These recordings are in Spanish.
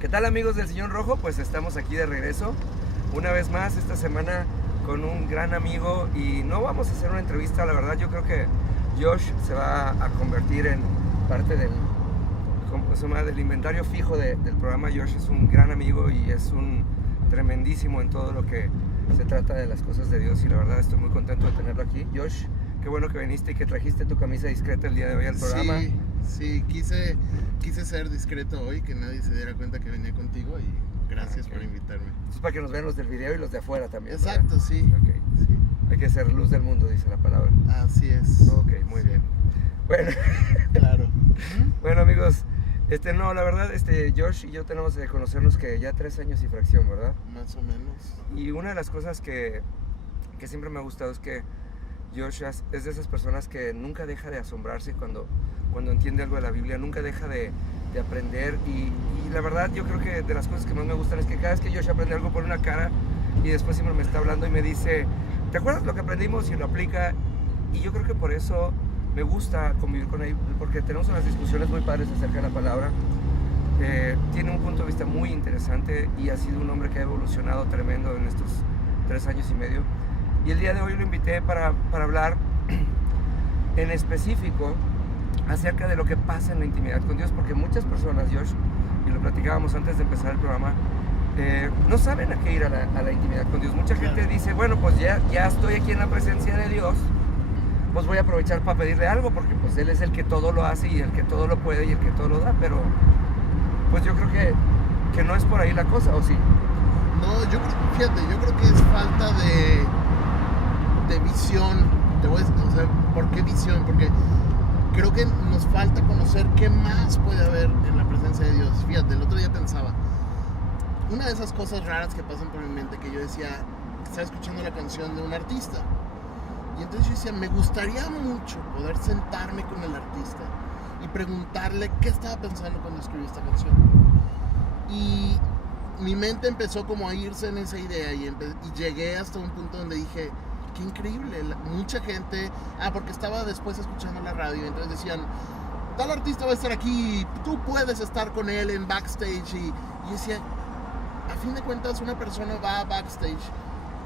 ¿Qué tal, amigos del Sillón Rojo? Pues estamos aquí de regreso una vez más esta semana con un gran amigo, y no vamos a hacer una entrevista. La verdad, yo creo que Josh se va a convertir en parte del inventario fijo del programa. Josh es un gran amigo y es un tremendísimo en todo lo que se trata de las cosas de Dios, y la verdad estoy muy contento de tenerlo aquí. Josh, qué bueno que viniste y que trajiste tu camisa discreta el día de hoy al programa. Sí, quise ser discreto hoy, que nadie se diera cuenta que venía contigo, y gracias por invitarme. Esto es para que nos vean los del video y los de afuera también. Exacto, ¿verdad? Sí. Okay. Sí. Hay que ser luz del mundo, dice la palabra. Así es. Ok, muy bien. Bueno. Claro. Bueno, amigos, no, la verdad, Josh y yo tenemos de conocernos que ya 3 años y fracción, ¿verdad? Más o menos. Y una de las cosas que siempre me ha gustado es que Josh es de esas personas que nunca deja de asombrarse cuando entiende algo de la Biblia, nunca deja de aprender, y la verdad yo creo que de las cosas que más me gustan es que cada vez que Josh aprende algo pone una cara y después siempre me está hablando y me dice, ¿te acuerdas lo que aprendimos? Y lo aplica, y yo creo que por eso me gusta convivir con él, porque tenemos unas discusiones muy padres acerca de la palabra. Tiene un punto de vista muy interesante y ha sido un hombre que ha evolucionado tremendo en estos 3 años y medio. Y el día de hoy lo invité para hablar en específico acerca de lo que pasa en la intimidad con Dios, porque muchas personas, Josh, y lo platicábamos antes de empezar el programa, no saben a qué ir a la intimidad con Dios. Mucha gente dice, bueno, pues ya estoy aquí en la presencia de Dios, pues voy a aprovechar para pedirle algo, porque pues Él es el que todo lo hace y el que todo lo puede y el que todo lo da, pero pues yo creo que no es por ahí la cosa, ¿o sí? No, yo creo que es falta de visión. Te voy a decir, o sea, ¿por qué visión? Porque creo que nos falta conocer qué más puede haber en la presencia de Dios. Fíjate, el otro día pensaba, una de esas cosas raras que pasan por mi mente, que yo decía, estaba escuchando la canción de un artista, y entonces yo decía, me gustaría mucho poder sentarme con el artista y preguntarle qué estaba pensando cuando escribió esta canción. Y mi mente empezó como a irse en esa idea, y llegué hasta un punto donde dije, qué increíble, mucha gente, porque estaba después escuchando la radio, entonces decían, tal artista va a estar aquí, tú puedes estar con él en backstage, y decía, a fin de cuentas una persona va a backstage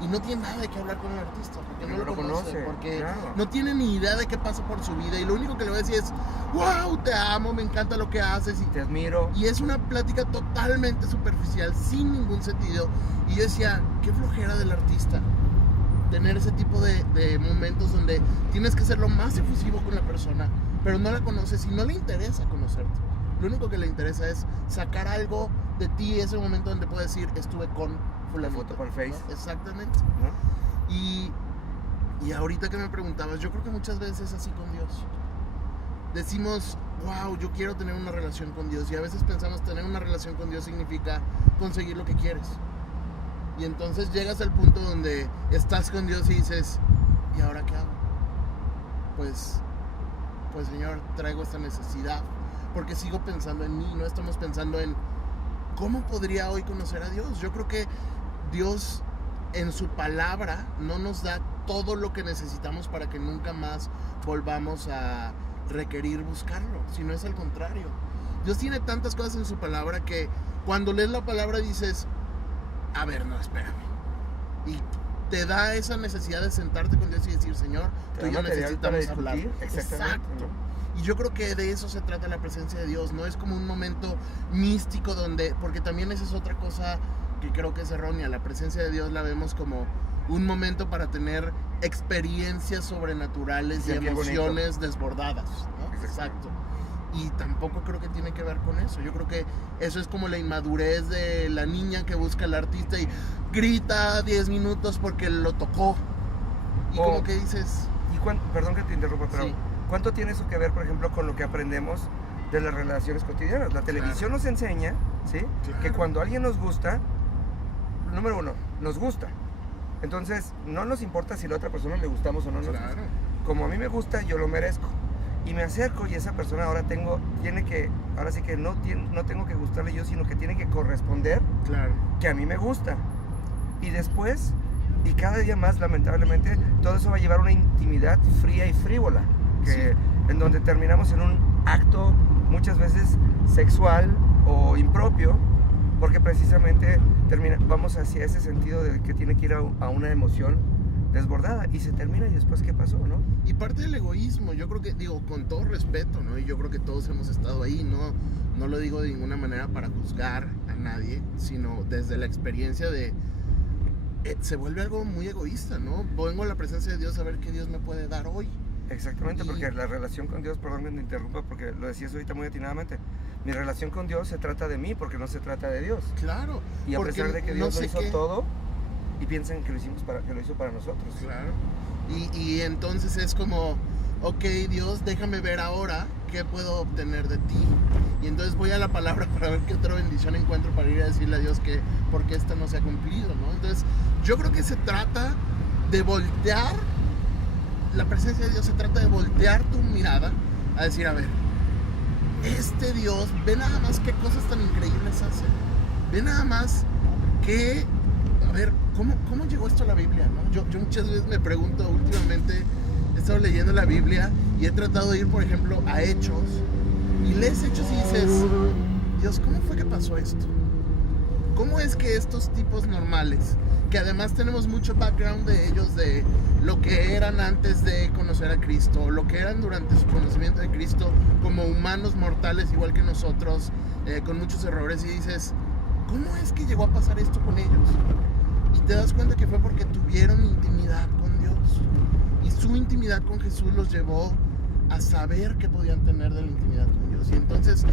y no tiene nada de qué hablar con el artista, porque no lo conoce, porque no tiene ni idea de qué pasa por su vida, y lo único que le va a decir es, wow, te amo, me encanta lo que haces, y te admiro, y es una plática totalmente superficial, sin ningún sentido. Y yo decía, qué flojera del artista tener ese tipo de momentos donde tienes que ser lo más efusivo con la persona, pero no la conoces y no le interesa conocerte. Lo único que le interesa es sacar algo de ti, ese momento donde puede decir, estuve con fulanito. La foto para el Face. ¿No? Exactamente. ¿No? Y ahorita que me preguntabas, yo creo que muchas veces es así con Dios. Decimos, wow, yo quiero tener una relación con Dios, y a veces pensamos tener una relación con Dios significa conseguir lo que quieres. Y entonces llegas al punto donde estás con Dios y dices, ¿y ahora qué hago? Pues Señor, traigo esta necesidad, porque sigo pensando en mí, no estamos pensando en cómo podría hoy conocer a Dios. Yo creo que Dios en su palabra no nos da todo lo que necesitamos para que nunca más volvamos a requerir buscarlo, sino es al contrario. Dios tiene tantas cosas en su palabra que cuando lees la palabra dices, a ver, no, espérame, y te da esa necesidad de sentarte con Dios y decir, Señor, tú y yo necesitamos hablar. Exacto. Y yo creo que de eso se trata la presencia de Dios. No es como un momento místico donde, porque también esa es otra cosa que creo que es errónea. La presencia de Dios la vemos como un momento para tener experiencias sobrenaturales, sí, y emociones desbordadas, ¿no? Exacto. Y tampoco creo que tiene que ver con eso. Yo creo que eso es como la inmadurez de la niña que busca al artista y grita 10 minutos porque lo tocó. Y como que dices... Perdón que te interrumpa, pero sí, ¿cuánto tiene eso que ver, por ejemplo, con lo que aprendemos de las relaciones cotidianas? La televisión nos enseña, ¿sí? Claro. Que cuando alguien nos gusta, número uno, nos gusta. Entonces, no nos importa si a la otra persona le gustamos o no nos gusta. Claro. Como a mí me gusta, yo lo merezco. Y me acerco y esa persona ahora sí que no tengo que gustarle yo, sino que tiene que corresponder Claro. que a mí me gusta. Y después, y cada día más, lamentablemente, todo eso va a llevar a una intimidad fría y frívola, en donde terminamos en un acto muchas veces sexual o impropio, porque precisamente vamos hacia ese sentido de que tiene que ir a una emoción desbordada y se termina y después ¿qué pasó, no? Y parte del egoísmo, yo creo que, digo, con todo respeto, ¿no? Y yo creo que todos hemos estado ahí, no lo digo de ninguna manera para juzgar a nadie, sino desde la experiencia de... se vuelve algo muy egoísta, ¿no? Vengo a la presencia de Dios a ver qué Dios me puede dar hoy. Exactamente, porque la relación con Dios, perdón que te interrumpa porque lo decías ahorita muy atinadamente, mi relación con Dios se trata de mí porque no se trata de Dios. Claro. Y a pesar de que Dios no lo hizo qué... todo y piensan que lo hizo para nosotros. Claro. Y entonces es como, ok, Dios, déjame ver ahora qué puedo obtener de ti. Y entonces voy a la palabra para ver qué otra bendición encuentro para ir a decirle a Dios que porque esta no se ha cumplido, ¿no? Entonces yo creo que se trata de voltear, la presencia de Dios se trata de voltear tu mirada a decir, a ver, este Dios, ve nada más qué cosas tan increíbles hace. Ve nada más que, a ver, ¿cómo llegó esto a la Biblia, no? Yo muchas veces me pregunto, últimamente he estado leyendo la Biblia y he tratado de ir, por ejemplo, a Hechos. Y lees Hechos y dices, Dios, ¿cómo fue que pasó esto? ¿Cómo es que estos tipos normales, que además tenemos mucho background de ellos, de lo que eran antes de conocer a Cristo, lo que eran durante su conocimiento de Cristo, como humanos mortales igual que nosotros, con muchos errores, y dices, ¿cómo es que llegó a pasar esto con ellos? Y te das cuenta que fue porque tuvieron intimidad con Dios. Y su intimidad con Jesús los llevó a saber qué podían tener de la intimidad con Dios. Y entonces,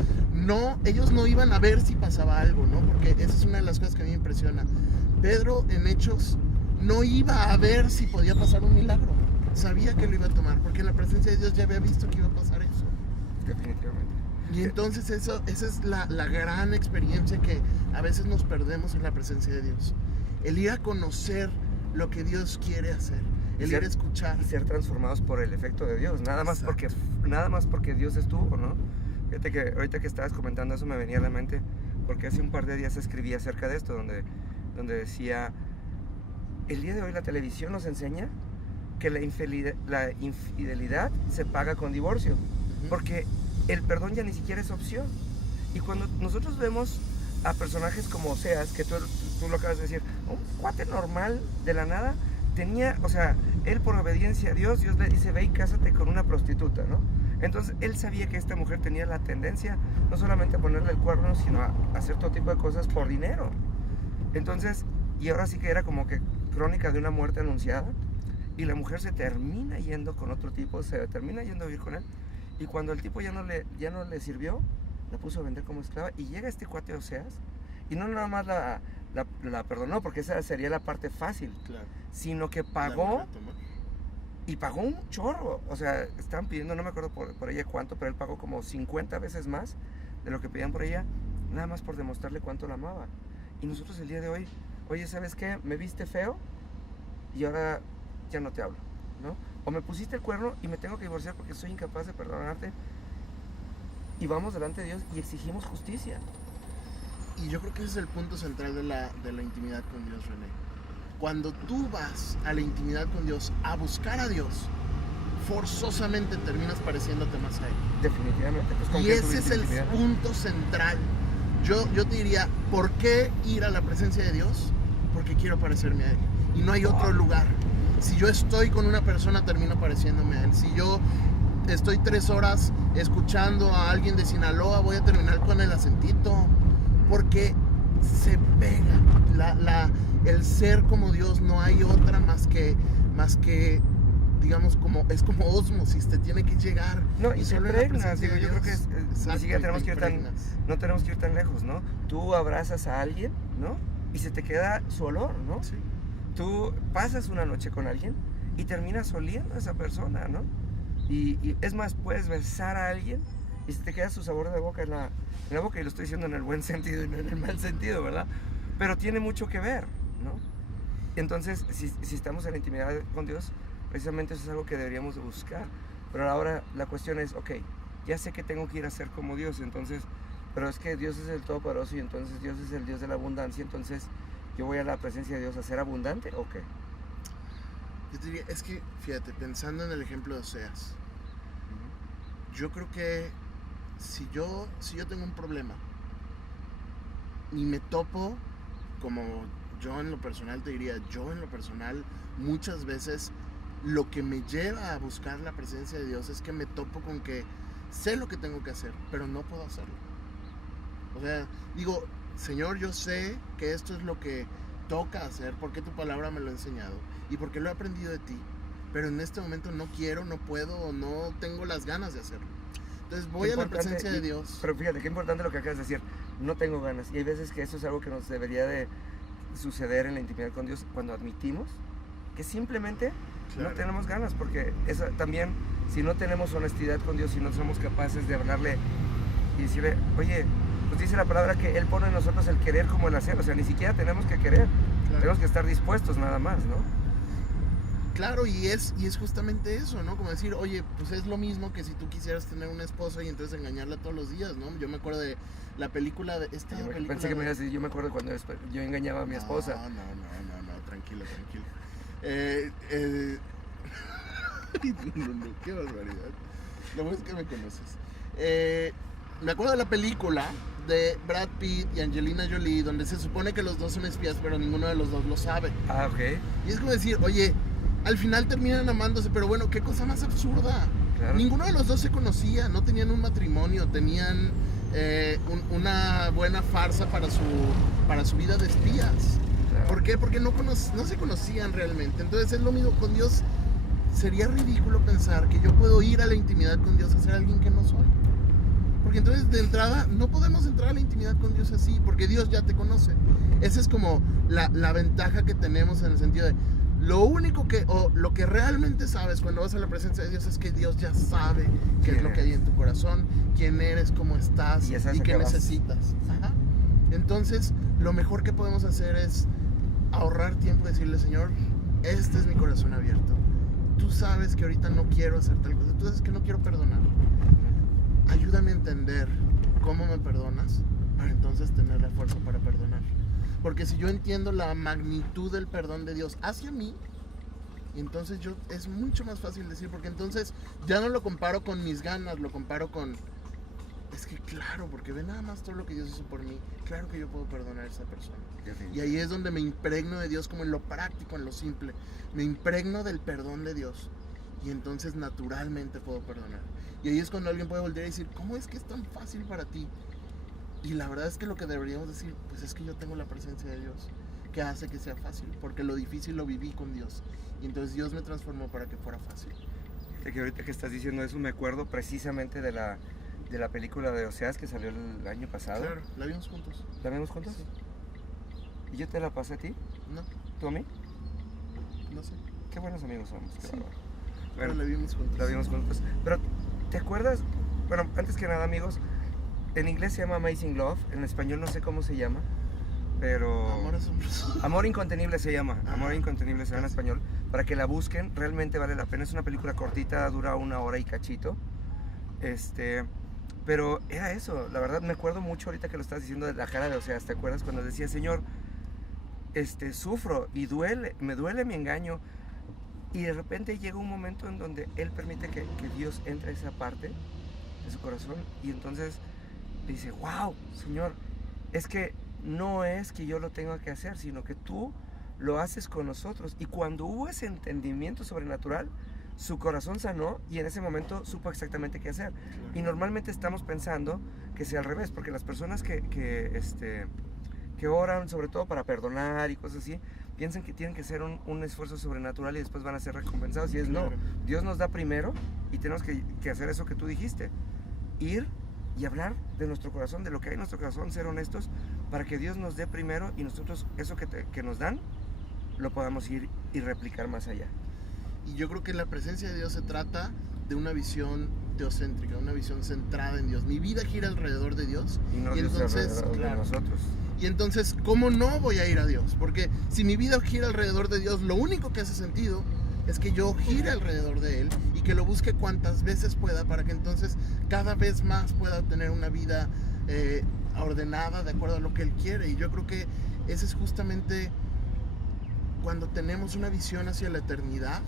ellos no iban a ver si pasaba algo, ¿no? Porque esa es una de las cosas que a mí me impresiona. Pedro en Hechos no iba a ver si podía pasar un milagro. Sabía que lo iba a tomar, porque en la presencia de Dios ya había visto que iba a pasar eso. Definitivamente. Y entonces esa es la gran experiencia que a veces nos perdemos en la presencia de Dios. El ir a conocer lo que Dios quiere hacer. El ir a escuchar. Y ser transformados por el efecto de Dios. Nada más porque Dios estuvo, ¿no? Fíjate que ahorita que estabas comentando eso me venía a la mente, porque hace un par de días escribí acerca de esto, donde decía, el día de hoy la televisión nos enseña que la infidelidad se paga con divorcio, porque el perdón ya ni siquiera es opción. Y cuando nosotros vemos a personajes como Oseas, que tú lo acabas de decir, un cuate normal de la nada, él por obediencia a Dios le dice, ve y cásate con una prostituta, ¿no? Entonces él sabía que esta mujer tenía la tendencia no solamente a ponerle el cuerno, sino a hacer todo tipo de cosas por dinero. Entonces, y ahora sí que era como que crónica de una muerte anunciada, y la mujer se termina yendo con otro tipo, se termina yendo a vivir con él, y cuando el tipo ya no le sirvió, la puso a vender como esclava, y llega este cuate Oseas, y no nada más la perdonó, porque esa sería la parte fácil, Claro. sino que pagó, y pagó un chorro. O sea, estaban pidiendo, no me acuerdo por ella cuánto, pero él pagó como 50 veces más de lo que pedían por ella, nada más por demostrarle cuánto la amaba. Y nosotros el día de hoy, oye, ¿sabes qué? Me viste feo y ahora ya no te hablo, ¿no? O me pusiste el cuerno y me tengo que divorciar porque soy incapaz de perdonarte. Y vamos delante de Dios y exigimos justicia. Y yo creo que ese es el punto central de la intimidad con Dios, René. Cuando tú vas a la intimidad con Dios, a buscar a Dios, forzosamente terminas pareciéndote más a Él. Definitivamente. Pues, y ese es el punto central. Yo te diría, ¿por qué ir a la presencia de Dios? Porque quiero parecerme a Él. Y no hay otro lugar. Si yo estoy con una persona, termino pareciéndome a Él. Si yo estoy 3 horas escuchando a alguien de Sinaloa, voy a terminar con el acentito. Porque se pega. El ser como Dios, no hay otra más que digamos, es como ósmosis, te tiene que llegar. No, y se impregnas, digo, yo creo que ni siquiera no tenemos que ir tan lejos, ¿no? Tú abrazas a alguien, ¿no? Y se te queda su olor, ¿no? Sí. Tú pasas una noche con alguien y terminas oliendo a esa persona, ¿no? Y es más, puedes besar a alguien y se te queda su sabor de boca en la boca, y lo estoy diciendo en el buen sentido y no en el mal sentido, ¿verdad? Pero tiene mucho que ver, ¿no? Entonces, si estamos en la intimidad con Dios, precisamente eso es algo que deberíamos de buscar. Pero ahora la cuestión es, ok, ya sé que tengo que ir a ser como Dios, entonces, pero es que Dios es el Todopoderoso y entonces Dios es el Dios de la abundancia, entonces yo voy a la presencia de Dios a ser abundante, ¿o qué? Yo te diría, es que, fíjate, pensando en el ejemplo de Oseas, yo creo que si yo tengo un problema y me topo, como yo en lo personal te diría, muchas veces lo que me lleva a buscar la presencia de Dios es que me topo con que sé lo que tengo que hacer, pero no puedo hacerlo. O sea, digo, Señor, yo sé que esto es lo que toca hacer porque tu palabra me lo ha enseñado y porque lo he aprendido de ti, pero en este momento no quiero, no puedo, no tengo las ganas de hacerlo. Entonces voy a la presencia de Dios. Pero fíjate, qué importante lo que acabas de decir, no tengo ganas. Y hay veces que eso es algo que nos debería de suceder en la intimidad con Dios cuando admitimos que simplemente no tenemos ganas, porque eso también, si no tenemos honestidad con Dios, si no somos capaces de hablarle y decirle, oye, pues dice la palabra que Él pone en nosotros el querer como el hacer, o sea, ni siquiera tenemos que querer, tenemos que estar dispuestos nada más, ¿no? Claro, y es justamente eso, ¿no? Como decir, oye, pues es lo mismo que si tú quisieras tener una esposa y entonces engañarla todos los días, ¿no? Yo me acuerdo de la película de esta película. Pensé que me ibas a decir, yo me acuerdo cuando yo engañaba a mi esposa. No, tranquilo. No, qué barbaridad. Lo bueno es que me conoces. Me acuerdo de la película de Brad Pitt y Angelina Jolie, donde se supone que los dos son espías, pero ninguno de los dos lo sabe. Ah, ok. Y es como decir, oye, al final terminan amándose, pero bueno, qué cosa más absurda. Claro. Ninguno de los dos se conocía, no tenían un matrimonio, tenían una buena farsa para su vida de espías. Claro. ¿Por qué? Porque no se conocían realmente. Entonces es lo mismo con Dios. Sería ridículo pensar que yo puedo ir a la intimidad con Dios a ser alguien que no soy. Porque entonces de entrada no podemos entrar a la intimidad con Dios así, porque Dios ya te conoce. Esa es como la ventaja que tenemos en el sentido de lo que realmente sabes cuando vas a la presencia de Dios es que Dios ya sabe qué es lo que hay en tu corazón, quién eres, cómo estás y qué necesitas. Ajá. Entonces, lo mejor que podemos hacer es ahorrar tiempo y decirle, Señor, este es mi corazón abierto. Tú sabes que ahorita no quiero hacer tal cosa, tú sabes que no quiero perdonar. Ayúdame a entender cómo me perdonas para entonces tener la fuerza para perdonar. Porque si yo entiendo la magnitud del perdón de Dios hacia mí, entonces es mucho más fácil decir, porque entonces ya no lo comparo con mis ganas, lo comparo con, es que claro, porque ve nada más todo lo que Dios hizo por mí, claro que yo puedo perdonar a esa persona. Y ahí es donde me impregno de Dios, como en lo práctico, en lo simple, me impregno del perdón de Dios y entonces naturalmente puedo perdonar. Y ahí es cuando alguien puede volver a decir, ¿cómo es que es tan fácil para ti? Y la verdad es que lo que deberíamos decir, pues es que yo tengo la presencia de Dios, que hace que sea fácil, porque lo difícil lo viví con Dios. Y entonces Dios me transformó para que fuera fácil. Que ahorita que estás diciendo eso, me acuerdo precisamente de la película de Oseas que salió el año pasado. Claro, la vimos juntos. ¿La vimos juntos? Sí. ¿Y yo te la pasé a ti? No. ¿Tú a mí? No sé. Qué buenos amigos somos. Qué sí. Bueno, la vimos juntos. La vimos juntos. Pero, ¿te acuerdas? Bueno, antes que nada, amigos, en inglés se llama Amazing Love, en español no sé cómo se llama, pero... Amor asombroso. Amor Incontenible se llama, Amor Incontenible se llama en español, para que la busquen, realmente vale la pena, es una película cortita, dura 1 hora y cachito, pero era eso, la verdad me acuerdo mucho ahorita que lo estás diciendo de la cara de Oseas, ¿te acuerdas? Cuando decía, Señor, sufro y me duele mi engaño, y de repente llega un momento en donde Él permite que Dios entre a esa parte de su corazón, y entonces dice, wow, Señor, es que no es que yo lo tenga que hacer, sino que tú lo haces con nosotros. Y cuando hubo ese entendimiento sobrenatural, su corazón sanó y en ese momento supo exactamente qué hacer. Y normalmente estamos pensando que sea al revés, porque las personas que oran, sobre todo para perdonar y cosas así, piensan que tienen que hacer un esfuerzo sobrenatural y después van a ser recompensados. Y es no, Dios nos da primero y tenemos que hacer eso que tú dijiste, ir y hablar de nuestro corazón, de lo que hay en nuestro corazón, ser honestos para que Dios nos dé primero y nosotros eso que nos dan lo podamos ir y replicar más allá. Y yo creo que la presencia de Dios se trata de una visión teocéntrica, una visión centrada en Dios. Mi vida gira alrededor de Dios y no Dios entonces alrededor de nosotros. Y entonces, ¿cómo no voy a ir a Dios? Porque si mi vida gira alrededor de Dios, lo único que hace sentido es que yo gire alrededor de Él y que lo busque cuantas veces pueda, para que entonces cada vez más pueda tener una vida ordenada de acuerdo a lo que Él quiere. Y yo creo que ese es justamente cuando tenemos una visión hacia la eternidad,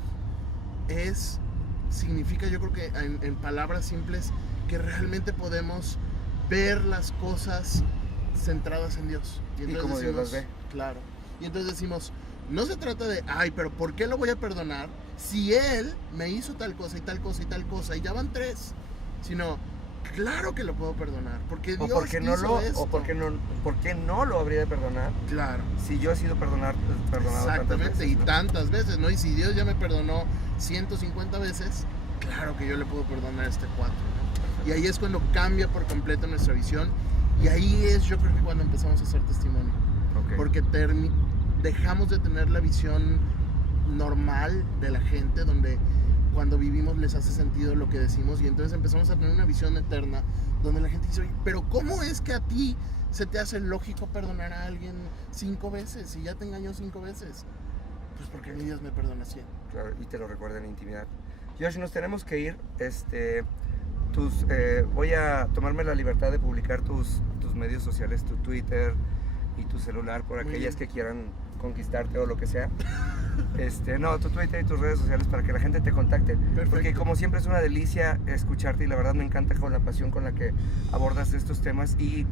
significa, yo creo que en palabras simples, que realmente podemos ver las cosas centradas en Dios. Y como Dios las ve. Claro. Y entonces decimos, no se trata de, ay, pero ¿por qué lo voy a perdonar si Él me hizo tal cosa y tal cosa y tal cosa y ya van 3? Sino, claro que lo puedo perdonar, porque Dios hizo esto. O porque no lo habría de perdonar. Claro. Si yo he sido perdonado Exactamente, tantas veces, y ¿no? tantas veces, ¿no? Y si Dios ya me perdonó 150 veces, claro que yo le puedo perdonar 4, ¿no? Y ahí es cuando cambia por completo nuestra visión. Y ahí es, yo creo que cuando empezamos a hacer testimonio. Okay. Porque dejamos de tener la visión normal de la gente, donde cuando vivimos les hace sentido lo que decimos, y entonces empezamos a tener una visión eterna, donde la gente dice, oye, pero ¿cómo es que a ti se te hace lógico perdonar a alguien 5 veces si ya te engañó 5 veces? Pues porque mi Dios me perdona 100. Claro, y te lo recuerda en intimidad. Josh, nos tenemos que ir. Voy a tomarme la libertad de publicar tus medios sociales, tu Twitter y tu celular, por aquellas que quieran conquistarte o lo que sea. Tu Twitter y tus redes sociales para que la gente te contacte. Perfecto. Porque como siempre es una delicia escucharte y la verdad me encanta con la pasión con la que abordas estos temas. Y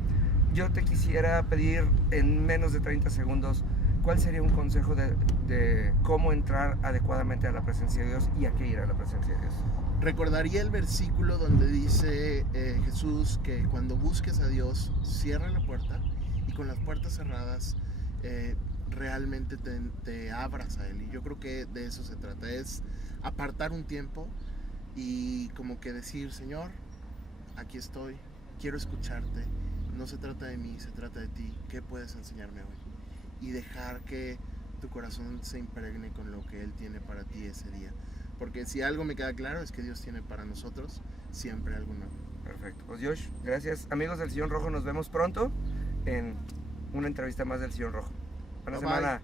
yo te quisiera pedir en menos de 30 segundos, ¿cuál sería un consejo de cómo entrar adecuadamente a la presencia de Dios y a qué ir a la presencia de Dios? Recordaría el versículo donde dice Jesús que cuando busques a Dios, cierra la puerta y con las puertas cerradas realmente te abras a Él. Y yo creo que de eso se trata, es apartar un tiempo y como que decir, Señor, aquí estoy, quiero escucharte, no se trata de mí, se trata de ti, ¿qué puedes enseñarme hoy? Y dejar que tu corazón se impregne con lo que Él tiene para ti ese día. Porque si algo me queda claro es que Dios tiene para nosotros siempre algo nuevo. Perfecto. Pues Josh, gracias. Amigos del Sillón Rojo, nos vemos pronto en una entrevista más del Sillón Rojo. Buena semana.